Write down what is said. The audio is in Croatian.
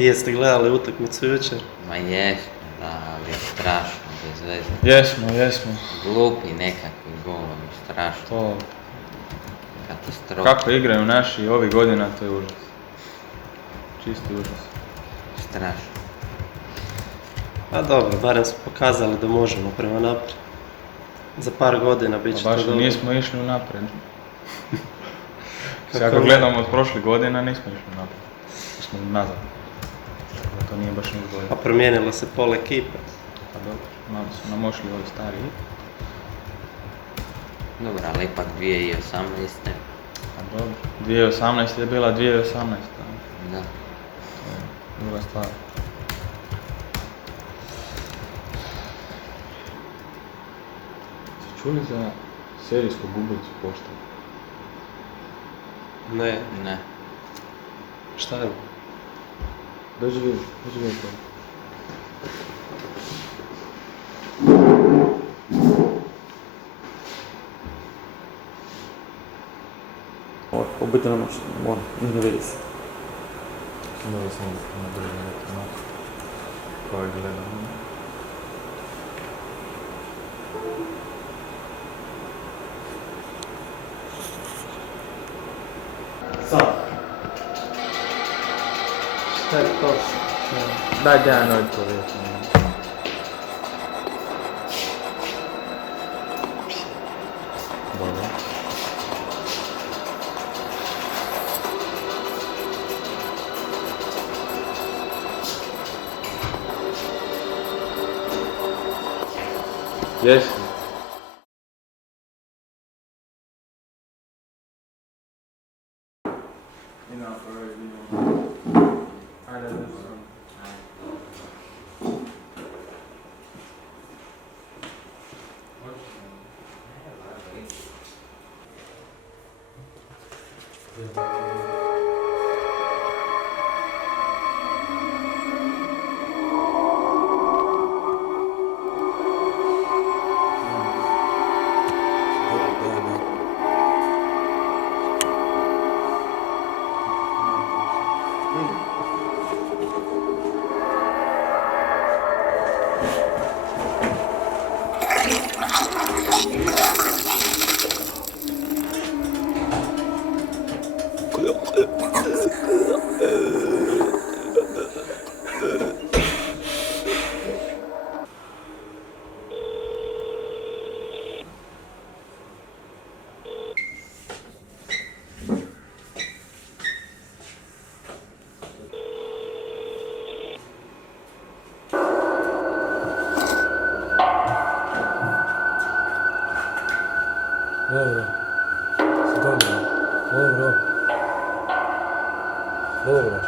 I jeste gledali utakmicu jučer? Ma jesmo, da, ali strašno, bez veze. Jesmo. Glupi nekakvi golovi, strašno. To, Katastrofa. kako igraju naši ovih godina, to je užas. Čisti užas. Strašno. Pa dobro, barem su pokazali da možemo prema naprijed. Za par godina bit će to Baš dobro. nismo išli unaprijed. Ako gledamo od prošlih godina, nismo išli unaprijed. Smo nazad. Tako da to nije baš niš bolje. A promijenilo se pol ekipe. Pa dobro, malo su nam ošli ovi stariji. Dobro, ali ipak 2018. Pa dobro, 2018 je bila 2018. Da. To je druga stvar. Ste čuli za serijsku gubicu pošte? Ne, Ne. šta je? Dođi vidjeti to. U biti ne može, ne vidi se. Dobro sam na drugi nekako koji gledam. Sad. Šta je to? Daj Dejan ovdje to vidjeti. Dobro. Jesi. Dobro.